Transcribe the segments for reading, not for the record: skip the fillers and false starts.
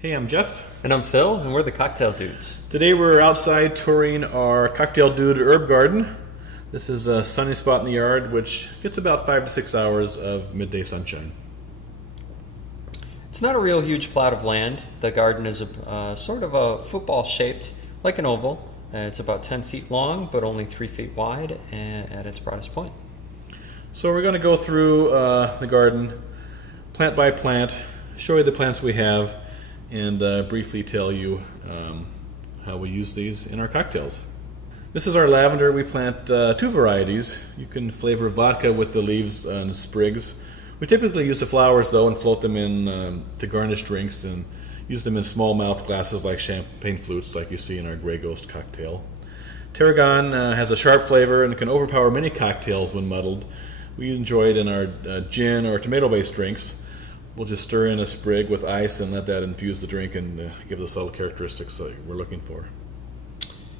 Hey, I'm Jeff. And I'm Phil, and we're the Cocktail Dudes. Today we're outside touring our Cocktail Dude herb garden. This is a sunny spot in the yard which gets about 5 to 6 hours of midday sunshine. It's not a real huge plot of land. The garden is sort of a football shaped, like an oval. It's about 10 feet long, but only 3 feet wide at its broadest point. So we're going to go through the garden plant by plant, show you the plants we have, and briefly tell you how we use these in our cocktails. This is our lavender. We plant 2 varieties. You can flavor vodka with the leaves and sprigs. We typically use the flowers though and float them in to garnish drinks and use them in small mouth glasses like champagne flutes like you see in our Grey Ghost cocktail. Tarragon has a sharp flavor and can overpower many cocktails when muddled. We enjoy it in our gin or tomato-based drinks. We'll just stir in a sprig with ice and let that infuse the drink and give the subtle characteristics that we're looking for.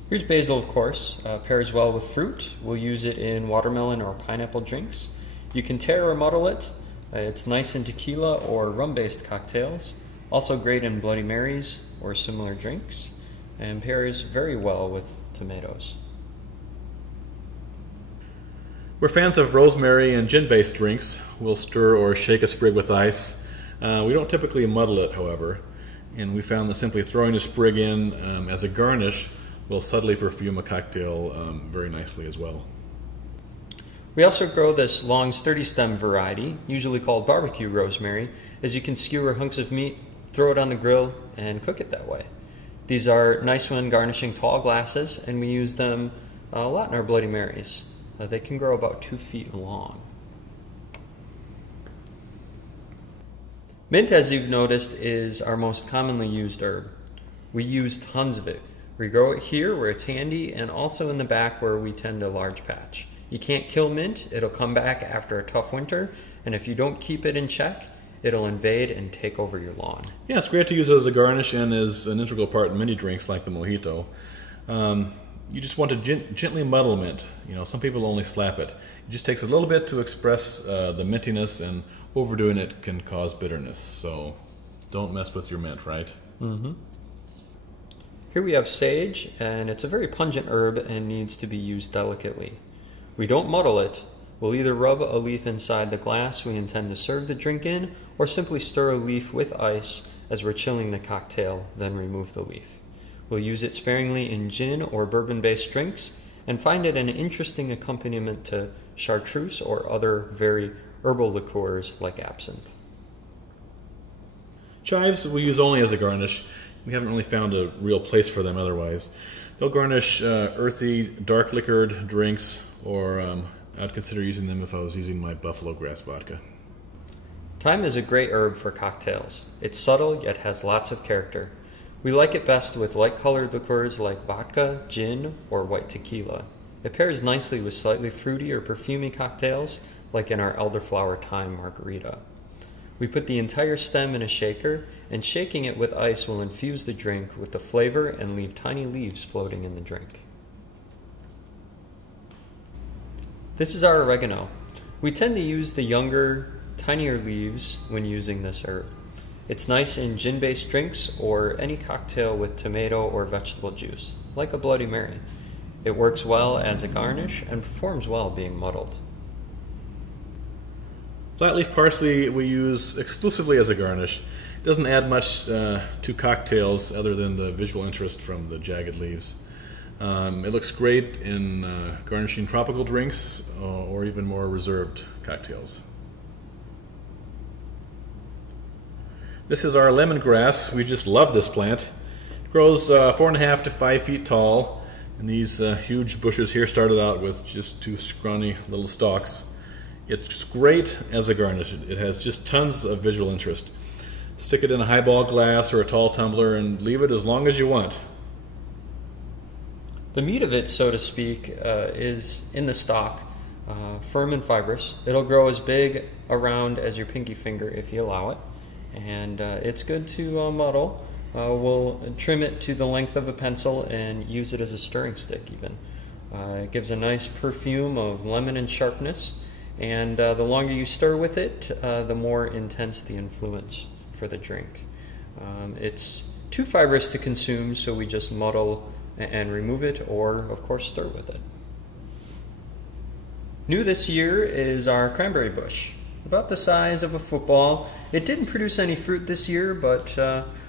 Here's basil, of course. Pairs well with fruit. We'll use it in watermelon or pineapple drinks. You can tear or muddle it. It's nice in tequila or rum-based cocktails. Also great in Bloody Marys or similar drinks. And pairs very well with tomatoes. We're fans of rosemary and gin-based drinks. We'll stir or shake a sprig with ice. We don't typically muddle it, however, and we found that simply throwing a sprig in as a garnish will subtly perfume a cocktail very nicely as well. We also grow this long sturdy stem variety, usually called barbecue rosemary, as you can skewer hunks of meat, throw it on the grill, and cook it that way. These are nice when garnishing tall glasses, and we use them a lot in our Bloody Marys. They can grow about 2 feet long. Mint, as you've noticed, is our most commonly used herb. We use tons of it. We grow it here where it's handy and also in the back where we tend a large patch. You can't kill mint. It'll come back after a tough winter, and if you don't keep it in check, it'll invade and take over your lawn. Yeah, it's great to use it as a garnish and as an integral part in many drinks like the mojito. You just want to gently muddle mint. You know, some people only slap it. It just takes a little bit to express the mintiness, and overdoing it can cause bitterness. So don't mess with your mint, right? Mm-hmm. Here we have sage, and it's a very pungent herb and needs to be used delicately. We don't muddle it. We'll either rub a leaf inside the glass we intend to serve the drink in, or simply stir a leaf with ice as we're chilling the cocktail, then remove the leaf. We'll use it sparingly in gin or bourbon-based drinks, and find it an interesting accompaniment to chartreuse or other very herbal liqueurs like absinthe. Chives we use only as a garnish. We haven't really found a real place for them otherwise. They'll garnish earthy, dark liquored drinks, or I'd consider using them if I was using my buffalo grass vodka. Thyme is a great herb for cocktails. It's subtle yet has lots of character. We like it best with light-colored liqueurs like vodka, gin, or white tequila. It pairs nicely with slightly fruity or perfumey cocktails, like in our elderflower thyme margarita. We put the entire stem in a shaker, and shaking it with ice will infuse the drink with the flavor and leave tiny leaves floating in the drink. This is our oregano. We tend to use the younger, tinier leaves when using this herb. It's nice in gin-based drinks or any cocktail with tomato or vegetable juice, like a Bloody Mary. It works well as a garnish and performs well being muddled. Flat-leaf parsley we use exclusively as a garnish. It doesn't add much to cocktails other than the visual interest from the jagged leaves. It looks great in garnishing tropical drinks or even more reserved cocktails. This is our lemongrass. We just love this plant. It grows 4.5 to 5 feet tall, and these huge bushes here started out with just 2 scrawny little stalks. It's great as a garnish. It has just tons of visual interest. Stick it in a highball glass or a tall tumbler and leave it as long as you want. The meat of it, so to speak, is in the stalk, firm and fibrous. It'll grow as big around as your pinky finger if you allow it. And it's good to muddle. We'll trim it to the length of a pencil and use it as a stirring stick even. It gives a nice perfume of lemon and sharpness, and the longer you stir with it, the more intense the influence for the drink. It's too fibrous to consume, so we just muddle and remove it, or of course stir with it. New this year is our cranberry bush. About the size of a football. It didn't produce any fruit this year, but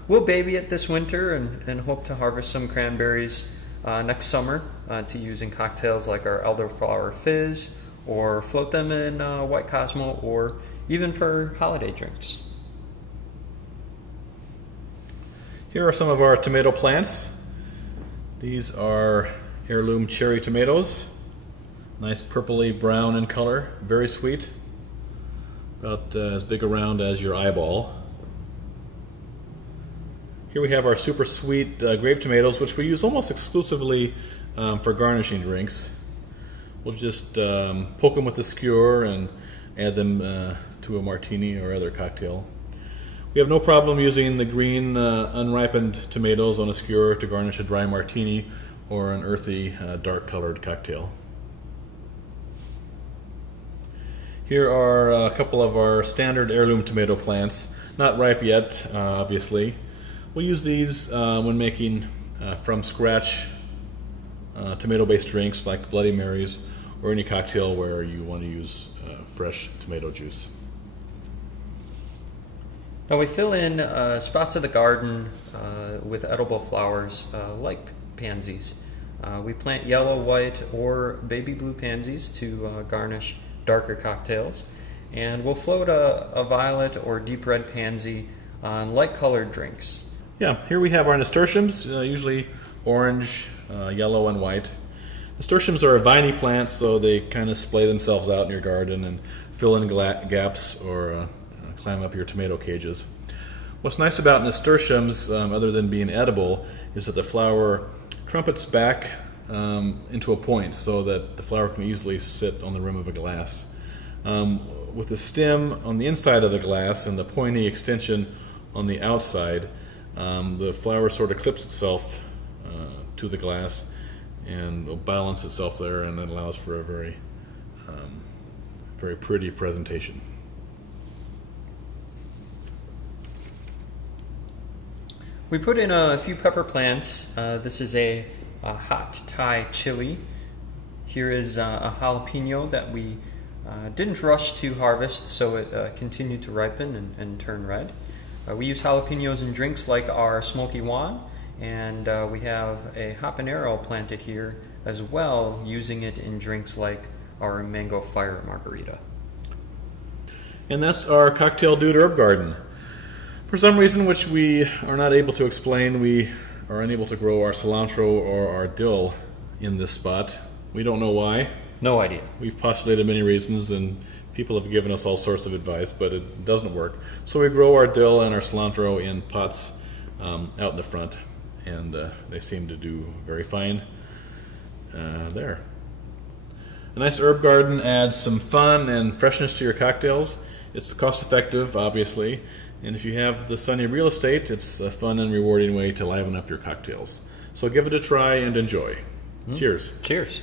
we'll baby it this winter and hope to harvest some cranberries next summer to use in cocktails like our elderflower fizz, or float them in white Cosmo, or even for holiday drinks. Here are some of our tomato plants. These are heirloom cherry tomatoes. Nice purpley brown in color, very sweet. About as big around as your eyeball. Here we have our super sweet grape tomatoes, which we use almost exclusively for garnishing drinks. We'll just poke them with a skewer and add them to a martini or other cocktail. We have no problem using the green unripened tomatoes on a skewer to garnish a dry martini or an earthy dark colored cocktail. Here are a couple of our standard heirloom tomato plants, not ripe yet, obviously. We'll use these when making from scratch tomato-based drinks like Bloody Marys or any cocktail where you want to use fresh tomato juice. Now we fill in spots of the garden with edible flowers like pansies. We plant yellow, white, or baby blue pansies to garnish darker cocktails, and we'll float a violet or deep red pansy on light colored drinks. Yeah, here we have our nasturtiums, usually orange, yellow, and white. Nasturtiums are viney plants, so they kind of splay themselves out in your garden and fill in gaps or climb up your tomato cages. What's nice about nasturtiums, other than being edible, is that the flower trumpets back into a point so that the flower can easily sit on the rim of a glass. With the stem on the inside of the glass and the pointy extension on the outside, the flower sort of clips itself to the glass and will balance itself there, and it allows for a very pretty presentation. We put in a few pepper plants. This is a hot Thai chili. Here is a jalapeno that we didn't rush to harvest, so it continued to ripen and turn red. We use jalapenos in drinks like our smoky wan, and we have a habanero planted here as well, using it in drinks like our mango fire margarita. And that's our cocktail dude herb garden. For some reason which we are not able to explain, we are unable to grow our cilantro or our dill in this spot. We don't know why. No idea. We've postulated many reasons, and people have given us all sorts of advice, but it doesn't work. So we grow our dill and our cilantro in pots out in the front, and they seem to do very fine there. A nice herb garden adds some fun and freshness to your cocktails. It's cost effective, obviously, and if you have the sunny real estate, it's a fun and rewarding way to liven up your cocktails. So give it a try and enjoy. Cheers. Cheers.